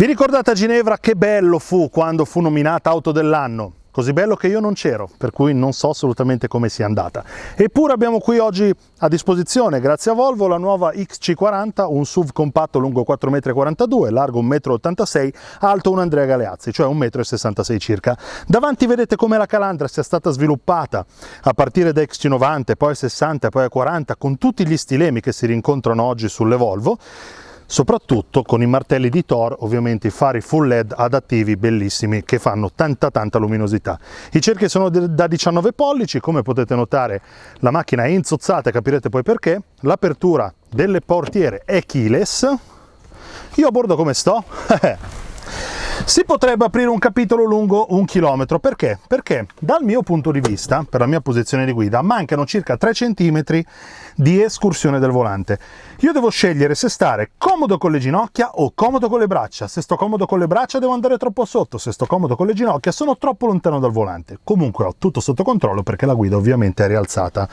Vi ricordate a Ginevra che bello fu quando fu nominata auto dell'anno? Così bello che io non c'ero, per cui non so assolutamente come sia andata. Eppure abbiamo qui oggi a disposizione, grazie a Volvo, la nuova XC40, un SUV compatto lungo 4,42 m, largo 1,86 m, alto un Andrea Galeazzi, cioè 1,66 m circa. Davanti vedete come la calandra sia stata sviluppata a partire da XC90, poi a 60, poi a 40, con tutti gli stilemi che si rincontrano oggi sulle Volvo. Soprattutto con i martelli di Thor, ovviamente i fari full LED adattivi bellissimi che fanno tanta luminosità. I cerchi sono da 19 pollici, come potete notare la macchina è inzozzata, capirete poi perché. L'apertura delle portiere è keyless. Io a bordo come sto? Si potrebbe aprire un capitolo lungo 1 chilometro, perché? Perché dal mio punto di vista, per la mia posizione di guida, mancano circa 3 cm di escursione del volante. Io devo scegliere se stare comodo con le ginocchia o comodo con le braccia. Se sto comodo con le braccia devo andare troppo sotto, se sto comodo con le ginocchia sono troppo lontano dal volante. Comunque ho tutto sotto controllo perché la guida ovviamente è rialzata.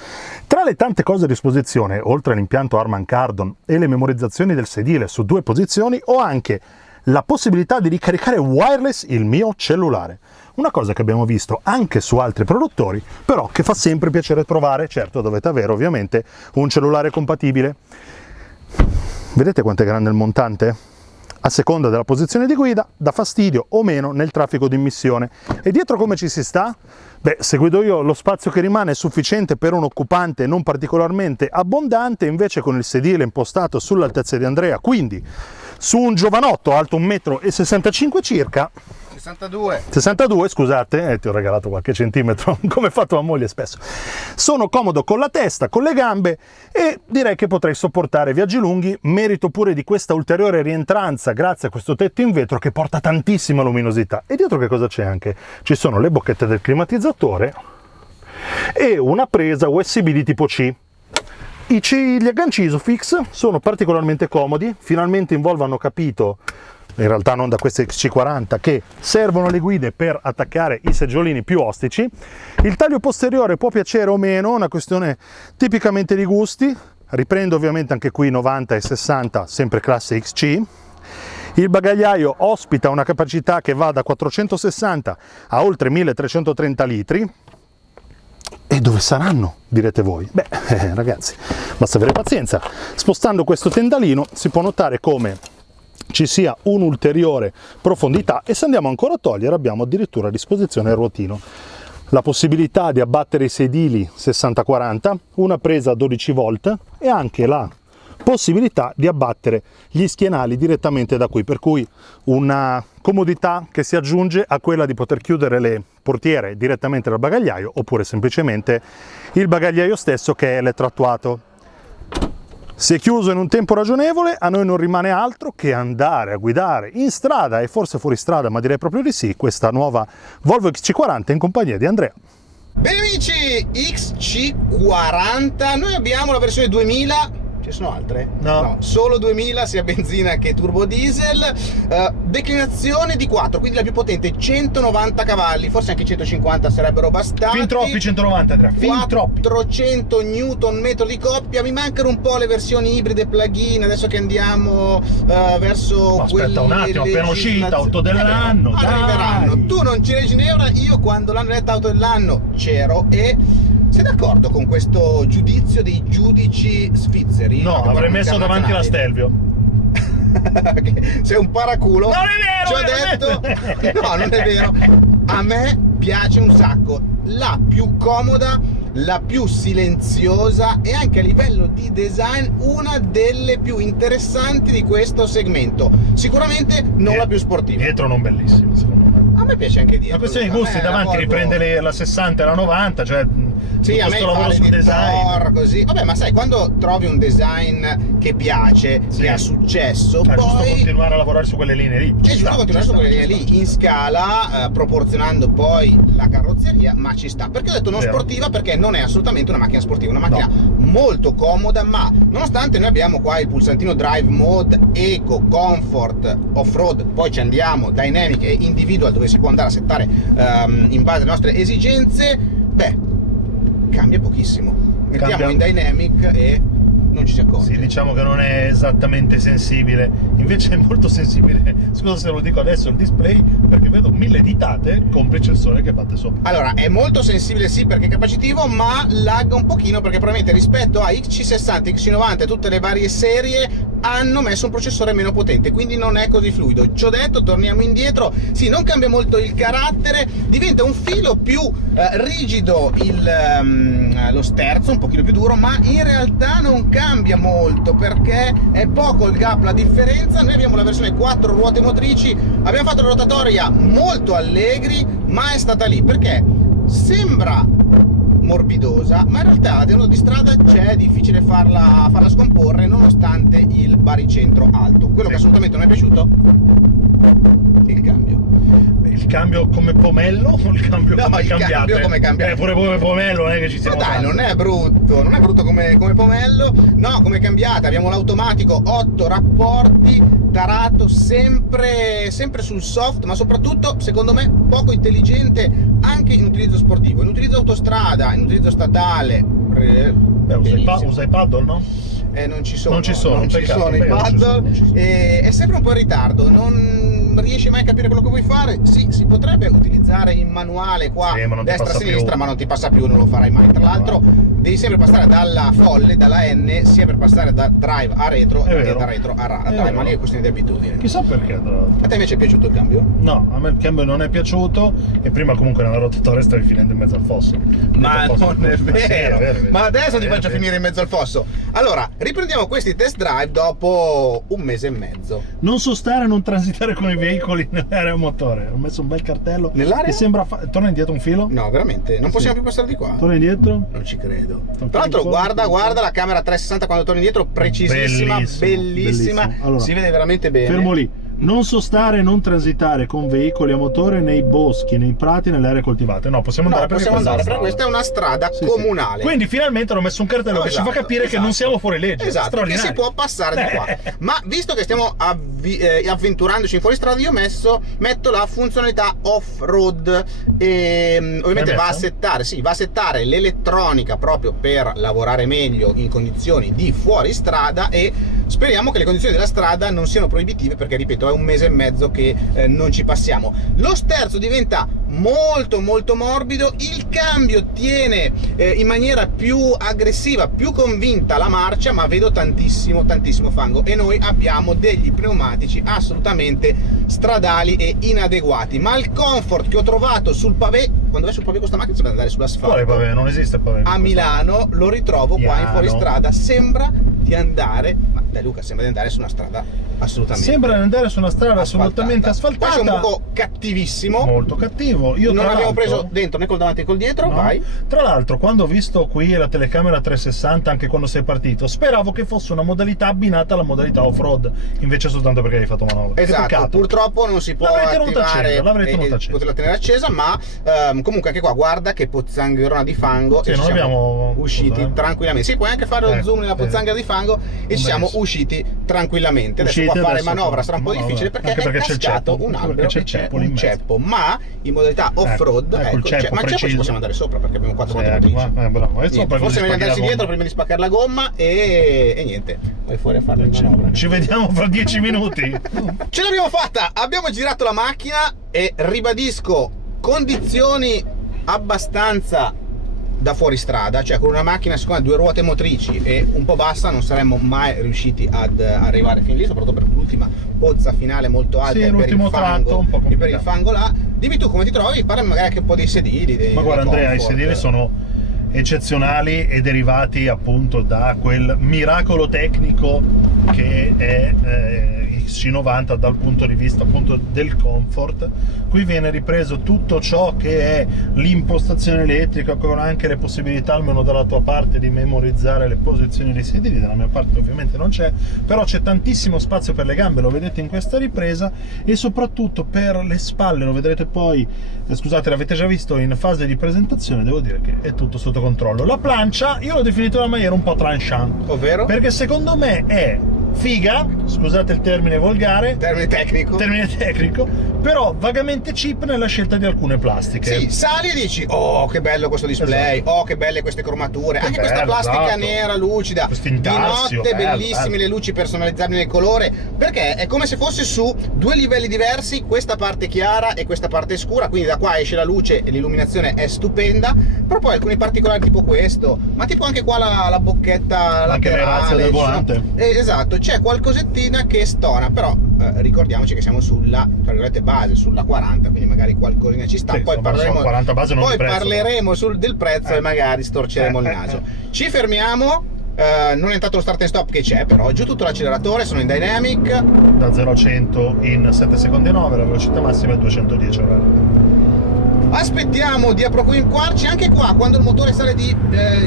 Tra le tante cose a disposizione, oltre all'impianto Harman Kardon e le memorizzazioni del sedile su 2 posizioni, ho anche la possibilità di ricaricare wireless il mio cellulare. Una cosa che abbiamo visto anche su altri produttori, però che fa sempre piacere provare. Certo, dovete avere ovviamente un cellulare compatibile. Vedete quanto è grande il montante? A seconda della posizione di guida, dà fastidio o meno nel traffico di immissione. E dietro come ci si sta? Beh, se guido io lo spazio che rimane è sufficiente per un occupante non particolarmente abbondante, invece con il sedile impostato sull'altezza di Andrea, quindi su un giovanotto alto 1,65 m circa, 62, scusate, ti ho regalato qualche centimetro, come fa tua moglie spesso. Sono comodo con la testa, con le gambe e direi che potrei sopportare viaggi lunghi, merito pure di questa ulteriore rientranza grazie a questo tetto in vetro che porta tantissima luminosità. E dietro che cosa c'è anche? Ci sono le bocchette del climatizzatore e una presa USB di tipo C. Gli agganci Isofix sono particolarmente comodi, finalmente in Volvo hanno capito, in realtà non da queste XC40, che servono le guide per attaccare i seggiolini più ostici. Il taglio posteriore può piacere o meno, è una questione tipicamente di gusti, riprendo ovviamente anche qui 90 e 60, sempre classe XC. Il bagagliaio ospita una capacità che va da 460 a oltre 1330 litri. E dove saranno, direte voi? Beh, ragazzi, basta avere pazienza. Spostando questo tendalino si può notare come ci sia un'ulteriore profondità e se andiamo ancora a togliere abbiamo addirittura a disposizione il ruotino. La possibilità di abbattere i sedili 60-40, una presa a 12 volt e anche la possibilità di abbattere gli schienali direttamente da qui, per cui una comodità che si aggiunge a quella di poter chiudere le portiere direttamente dal bagagliaio oppure semplicemente il bagagliaio stesso che è elettroattuato. Si è chiuso in un tempo ragionevole, a noi non rimane altro che andare a guidare in strada e forse fuori strada, ma direi proprio di sì, questa nuova Volvo XC40 in compagnia di Andrea. Bene amici, XC40, noi abbiamo la versione 2000. Ci sono altre? No, solo 2000 sia benzina che turbo diesel, declinazione di 4, quindi la più potente, 190 cavalli, forse anche 150 sarebbero bastanti. Fin troppi 190 Andrea, fin troppi. 400 Nm di coppia, mi mancano un po' le versioni ibride plug-in, adesso che andiamo verso aspetta un attimo, appena uscita, auto dell'anno, arriveranno. Tu non c'eri a Ginevra, io quando l'hanno detta auto dell'anno c'ero. E sei d'accordo con questo giudizio dei giudici svizzeri? No, avrei messo davanti la Stelvio. Sei un paraculo. Non è vero! Ci ho detto. No, non è vero. A me piace un sacco. La più comoda, la più silenziosa e anche a livello di design una delle più interessanti di questo segmento. Sicuramente non la più sportiva. Dietro non bellissimo, secondo me. A me piace anche dietro. La questione di gusti, davanti riprende la 60 e la 90, cioè sì, a me lavoro sul design così. Vabbè, ma sai, quando trovi un design che piace, sì, che ha successo, è poi giusto continuare a lavorare su quelle linee lì. È giusto continuare su quelle linee lì, in scala, proporzionando poi la carrozzeria, ma ci sta. Perché ho detto non sportiva? Perché non è assolutamente una macchina sportiva, una macchina molto comoda, ma nonostante noi abbiamo qua il pulsantino Drive Mode, Eco, Comfort, Off-Road, poi ci andiamo Dynamic e Individual, dove si può andare a settare in base alle nostre esigenze, beh, cambia pochissimo. Mettiamo in Dynamic e non ci si accorge. Sì, diciamo che non è esattamente sensibile, invece è molto sensibile, scusa se lo dico adesso, il display, perché vedo 1000 ditate, complice il sole che batte sopra. Allora, è molto sensibile sì perché è capacitivo, ma lagga un pochino perché probabilmente rispetto a XC60, XC90 e tutte le varie serie hanno messo un processore meno potente, quindi non è così fluido. Ciò detto, torniamo indietro, sì, non cambia molto il carattere, diventa un filo più rigido lo sterzo, un pochino più duro, ma in realtà non cambia molto perché è poco il gap, la differenza. Noi abbiamo la versione 4 ruote motrici, abbiamo fatto la rotatoria molto allegri, ma è stata lì perché sembra morbidosa, ma in realtà tenendo di strada c'è difficile farla scomporre nonostante il baricentro alto. Quello che assolutamente non è piaciuto, il cambio. Il cambio come pomello o il cambio come cambiate? Cambio come cambiate. Pure come pomello non è che ci siamo. Ma dai, non è brutto come pomello, no, come cambiate. Abbiamo l'automatico 8 rapporti, tarato sempre sul soft, ma soprattutto secondo me poco intelligente anche in utilizzo sportivo, in utilizzo autostrada, in utilizzo statale. Usa i paddle, no? Non ci sono peccato, i paddle, è sempre un po' in ritardo, non riesci mai a capire quello che vuoi fare. Sì, si potrebbe utilizzare in manuale qua, sì, destra-sinistra, ma non ti passa più, non lo farai mai. Tra l'altro devi sempre passare dalla folle, dalla N, sia per passare da drive a retro che da retro a drive, ma lì è questione di abitudine. Chissà perché. A te invece è piaciuto il cambio? No, a me il cambio non è piaciuto, e prima comunque nella rotatoria stavi finendo in mezzo al fosso. Ma non è vero, vero. ma adesso ti faccio finire in mezzo al fosso. Allora, riprendiamo questi test drive dopo un mese e mezzo. Non sostare e non transitare con i veicoli nell'area motore. Ho messo un bel cartello. Nell'area? Che sembra torna indietro un filo? No, veramente, non possiamo più passare di qua. Torna indietro? Non ci credo. Tra l'altro guarda la camera 360 quando torni indietro, precisissima, bellissima. Allora, si vede veramente bene. Fermo lì. Non sostare e non transitare con veicoli a motore nei boschi, nei prati, nelle aree coltivate. No, possiamo andare perché questa è una strada comunale. Quindi finalmente hanno messo un cartello che ci fa capire che non siamo fuori legge. Esatto, che si può passare di qua. Ma visto che stiamo avventurandoci in fuoristrada, io metto la funzionalità off-road e ovviamente va a settare l'elettronica proprio per lavorare meglio in condizioni di fuoristrada, e speriamo che le condizioni della strada non siano proibitive, perché ripeto è un mese e mezzo che non ci passiamo. Lo sterzo diventa molto morbido, il cambio tiene in maniera più aggressiva, più convinta la marcia, ma vedo tantissimo fango, e noi abbiamo degli pneumatici assolutamente stradali e inadeguati. Ma il comfort che ho trovato sul pavé, quando vai sul pavé con questa macchina sembra andare sull'asfalto. Quale pavé? Non esiste pavé. A Milano lo ritrovo qua in fuoristrada, sembra di andare, ma dai Luca, sembra di andare su una strada assolutamente. Sembra di andare su una strada assolutamente asfaltata. Poi c'è un buco cattivissimo. Molto cattivo. Io non l'abbiamo preso dentro né col davanti né col dietro, vai. Tra l'altro, quando ho visto qui la telecamera 360, anche quando sei partito, speravo che fosse una modalità abbinata alla modalità off-road, invece soltanto perché hai fatto manovra. Esatto, purtroppo non si può attivare, poterla tenere accesa, ma comunque anche qua guarda che pozzangherona di fango, sì, e ci non siamo usciti tranquillamente. Sì, puoi anche fare lo zoom nella pozzanghera di fango, e ci siamo usciti tranquillamente. Adesso qua fare manovra sarà un po' difficile perché è cascato un albero, c'è un ceppo, ma in modalità off-road, ma il ceppo ci possiamo andare sopra perché abbiamo 4 motrici. Forse meglio andarci dietro prima di spaccare la gomma, e niente, vai fuori a fare la manovra. Ci vediamo fra 10 minuti. Ce l'abbiamo fatta, abbiamo girato la macchina, e ribadisco, condizioni abbastanza da fuoristrada, cioè con una macchina secondo me 2 ruote motrici e un po' bassa non saremmo mai riusciti ad arrivare fin lì, soprattutto per l'ultima pozza finale molto alta, sì, per il fango, un po' e per il fango là. Dimmi tu come ti trovi, parla magari anche un po' dei sedili. Ma guarda Andrea, i sedili sono eccezionali e derivati appunto da quel miracolo tecnico che è XC90 dal punto di vista appunto del comfort. Qui viene ripreso tutto ciò che è l'impostazione elettrica, con anche le possibilità, almeno dalla tua parte, di memorizzare le posizioni dei sedili. Dalla mia parte ovviamente non c'è, però c'è tantissimo spazio per le gambe, lo vedete in questa ripresa, e soprattutto per le spalle, lo vedrete poi, scusate, l'avete già visto in fase di presentazione, devo dire che è tutto sotto controllo. La plancia io l'ho definita in una maniera un po' tranchant, ovvero? Perché secondo me è figa, scusate il termine volgare, termine tecnico, però vagamente cheap nella scelta di alcune plastiche. Sì, sali e dici, oh che bello questo display, esatto. Oh che belle queste crommature, anche questa bello, plastica esatto. nera lucida, di notte, bellissime bello. le luci personalizzabili nel colore, perché è come se fosse su due livelli diversi, questa parte chiara e questa parte scura, quindi da qua esce la luce e l'illuminazione è stupenda, però poi alcuni particolari tipo questo, ma tipo anche qua la bocchetta anche laterale, le razze del volante. Esatto, c'è qualcosettina che stona, però ricordiamoci che siamo sulla, tra virgolette, base, sulla 40, quindi magari qualcosina ci sta, Sì, poi parleremo, 40 base, non poi di prezzo, parleremo del prezzo e magari storceremo il naso. Ci fermiamo, non è entrato lo start and stop che c'è, però giù tutto l'acceleratore, sono in dynamic. Da 0 a 100 in 7 secondi e 9, la velocità massima è 210 orari. Aspettiamo di approfilarci anche qua, quando il motore sale di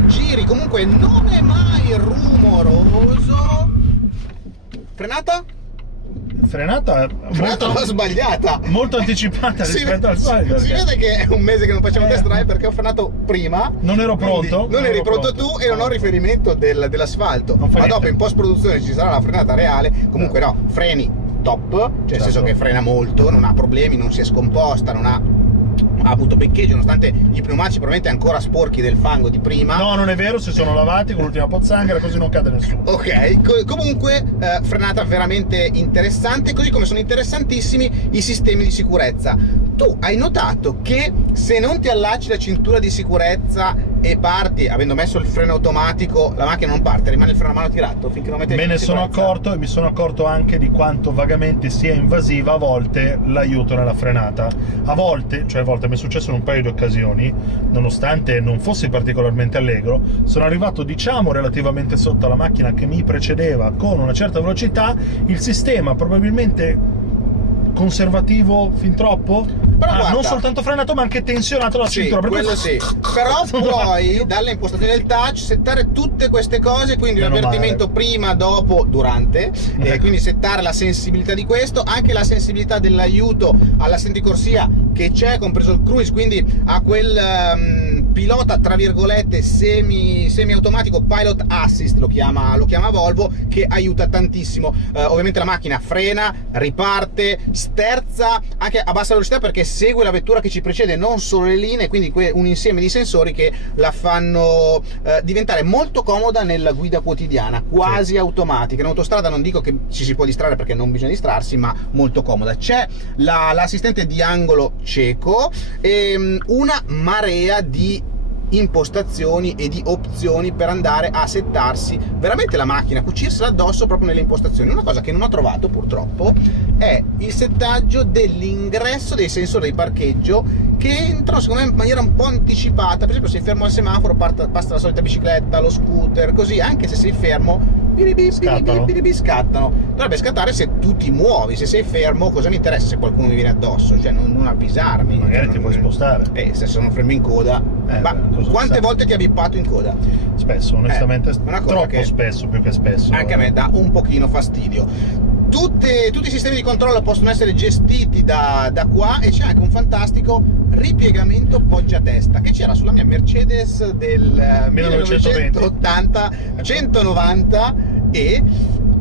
giri, comunque non è mai rumoroso. Frenata? Frenata molto sbagliata, molto anticipata rispetto al solito. Si vede che è un mese che non facciamo test drive perché ho frenato prima. Non ero pronto. Non eri pronto tu e non ho riferimento dell'asfalto. Ma dopo in post produzione ci sarà la frenata reale. Comunque no, freni top, cioè nel senso che frena molto, non ha problemi, non si è scomposta, non ha avuto beccheggio, nonostante i pneumatici probabilmente ancora sporchi del fango di prima. No, non è vero, si sono lavati con l'ultima pozzanghera, così non cade nessuno. Ok, comunque frenata veramente interessante, così come sono interessantissimi i sistemi di sicurezza. Tu hai notato che se non ti allacci la cintura di sicurezza e parti, avendo messo il freno automatico, la macchina non parte, rimane il freno a mano tirato finché non metti Me ne sono accorto, e mi sono accorto anche di quanto vagamente sia invasiva a volte l'aiuto nella frenata. A volte mi è successo in un paio di occasioni, nonostante non fossi particolarmente allegro, sono arrivato diciamo relativamente sotto alla macchina che mi precedeva con una certa velocità, il sistema probabilmente conservativo fin troppo, guarda, non soltanto frenato ma anche tensionato la cintura, quello sì. Però puoi dalle impostazioni del touch settare tutte queste cose, quindi un avvertimento prima, dopo, durante, quindi settare la sensibilità di questo, anche la sensibilità dell'aiuto all'assistente di corsia che c'è, compreso il cruise, quindi a quel pilota tra virgolette semi automatico, pilot assist lo chiama Volvo, che aiuta tantissimo. Ovviamente la macchina frena, riparte, sterza anche a bassa velocità perché segue la vettura che ci precede, non solo le linee, quindi un insieme di sensori che la fanno diventare molto comoda nella guida quotidiana, quasi automatica. In autostrada non dico che ci si può distrarre perché non bisogna distrarsi, ma molto comoda. C'è l'assistente di angolo cieco e una marea di impostazioni e di opzioni per andare a settarsi veramente la macchina, cucirsela addosso proprio nelle impostazioni. Una cosa che non ho trovato purtroppo è il settaggio dell'ingresso dei sensori di parcheggio, che entrano secondo me in maniera un po' anticipata. Per esempio, se fermo al semaforo passa la solita bicicletta, lo scooter, così anche se sei fermo scattano. Dovrebbe scattare se tu ti muovi. Se sei fermo, cosa mi interessa se qualcuno mi viene addosso? Cioè non avvisarmi, magari ti puoi spostare. Se sono fermo in coda, quante volte ti ha bippato in coda? Spesso, onestamente, troppo spesso, più che spesso. Anche a me dà un pochino fastidio. Tutti i sistemi di controllo possono essere gestiti da qua, e c'è anche un fantastico ripiegamento poggiatesta che c'era sulla mia Mercedes del 1980 190 e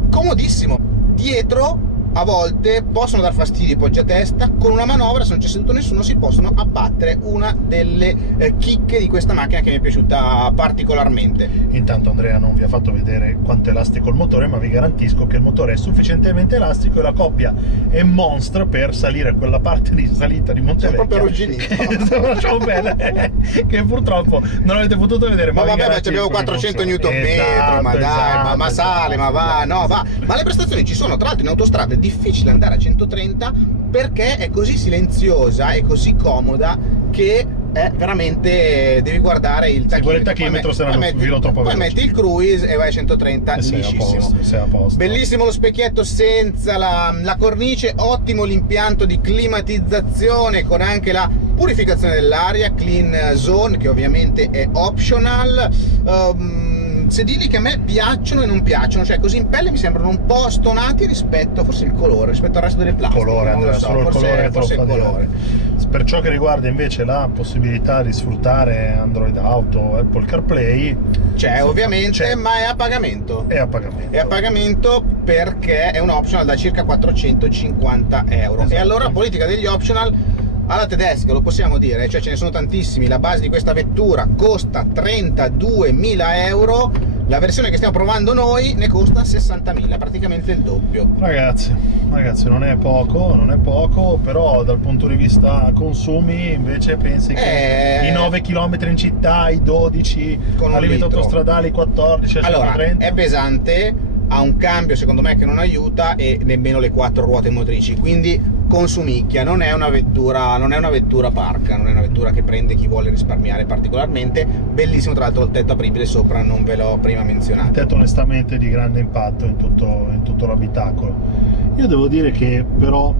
comodissimo. Dietro a volte possono dar fastidio i poggiatesta, con una manovra, se non c'è seduto nessuno, si possono abbattere. Una delle chicche di questa macchina che mi è piaciuta particolarmente. Intanto Andrea non vi ha fatto vedere quanto è elastico il motore, ma vi garantisco che il motore è sufficientemente elastico e la coppia è monstra per salire quella parte di salita di Montevecchia. Sono proprio arrugginito. Lasciamo bene, che purtroppo non avete potuto vedere. Ma vabbè, ma abbiamo 400 Nm, ma dai, ma sale, ma va, no, va. Ma le prestazioni ci sono. Tra l'altro in autostrada è difficile andare a 130 perché è così silenziosa e così comoda che è veramente, devi guardare il tachimetro, se non filo troppo veloce. Poi metti il cruise e vai a 130 liscissimo. Sei a posto. Bellissimo lo specchietto senza la cornice, ottimo l'impianto di climatizzazione con anche la purificazione dell'aria, clean zone, che ovviamente è optional. sedili che a me piacciono e non piacciono, cioè così in pelle mi sembrano un po' stonati rispetto, forse il colore, rispetto al resto delle plastiche. Colore, non lo so, solo il colore, forse il colore. Per ciò che riguarda invece la possibilità di sfruttare Android Auto, Apple CarPlay, c'è ovviamente, c'è. ma è a pagamento. È a pagamento. È a pagamento perché è un optional da circa 450 euro. Esatto. E allora la politica degli optional alla tedesca, lo possiamo dire, cioè ce ne sono tantissimi. La base di questa vettura costa 32.000 euro, la versione che stiamo provando noi ne costa 60.000, praticamente il doppio. Ragazzi, non è poco, però dal punto di vista consumi invece pensi che i 9 km in città, i 12 con a limite litro autostradali, i 14 a allora 130. è pesante, ha un cambio secondo me che non aiuta e nemmeno le 4 ruote motrici, quindi consumicchia. Non è una vettura parca, non è una vettura che prende chi vuole risparmiare particolarmente. Bellissimo tra l'altro il tetto apribile sopra, non ve l'ho prima menzionato. Il tetto onestamente di grande impatto in tutto l'abitacolo. Io devo dire che però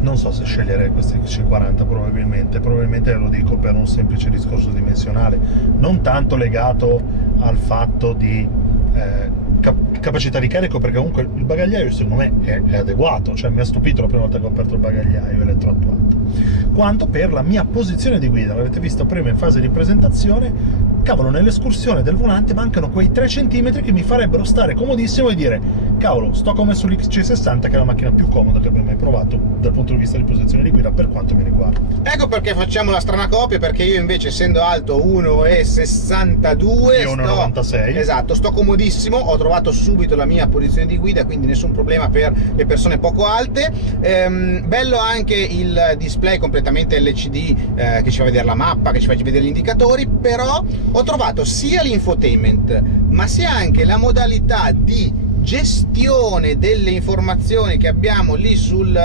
non so se scegliere questi C40, probabilmente lo dico per un semplice discorso dimensionale, non tanto legato al fatto di capacità di carico, perché comunque il bagagliaio secondo me è adeguato, cioè mi ha stupito la prima volta che ho aperto il bagagliaio elettroattuato, quanto per la mia posizione di guida. L'avete visto prima in fase di presentazione, cavolo, nell'escursione del volante mancano quei 3 cm che mi farebbero stare comodissimo e dire cavolo, sto come sull'XC60, che è la macchina più comoda che abbia mai provato dal punto di vista di posizione di guida per quanto mi riguarda. Ecco perché facciamo la strana coppia, perché io invece, essendo alto 1,62 e 1,96, esatto, sto comodissimo, ho trovato subito la mia posizione di guida, quindi nessun problema per le persone poco alte. Bello anche il display completamente LCD che ci fa vedere la mappa, che ci fa vedere gli indicatori, però ho trovato sia l'infotainment ma sia anche la modalità di gestione delle informazioni che abbiamo lì sul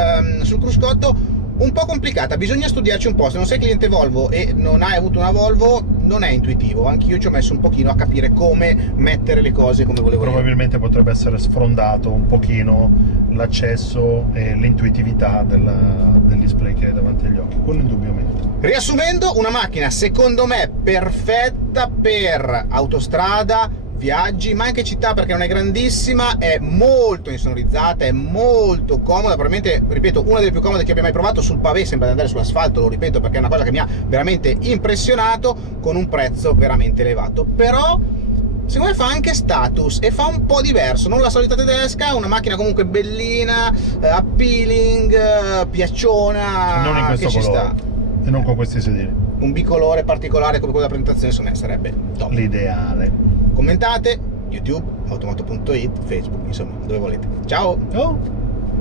cruscotto un po' complicata. Bisogna studiarci un po'. Se non sei cliente Volvo e non hai avuto una Volvo, non è intuitivo. Anch'io ci ho messo un pochino a capire come mettere le cose come volevo probabilmente io. Potrebbe essere sfrondato un pochino l'accesso e l'intuitività del display che hai davanti agli occhi, quello indubbiamente. Riassumendo, una macchina secondo me perfetta per autostrada, viaggi, ma anche città, perché non è grandissima, è molto insonorizzata, è molto comoda, probabilmente, ripeto, una delle più comode che abbia mai provato. Sul pavé sembra di andare sull'asfalto, lo ripeto perché è una cosa che mi ha veramente impressionato, con un prezzo veramente elevato. Però secondo me fa anche status e fa un po' diverso, non la solita tedesca, una macchina comunque bellina, appealing, piacciona, non in questo che ci colore sta. E non con questi sedili. Un bicolore particolare come quello della presentazione secondo me sarebbe top. L'ideale. Commentate, YouTube, automoto.it, Facebook, insomma, dove volete. Ciao! Oh.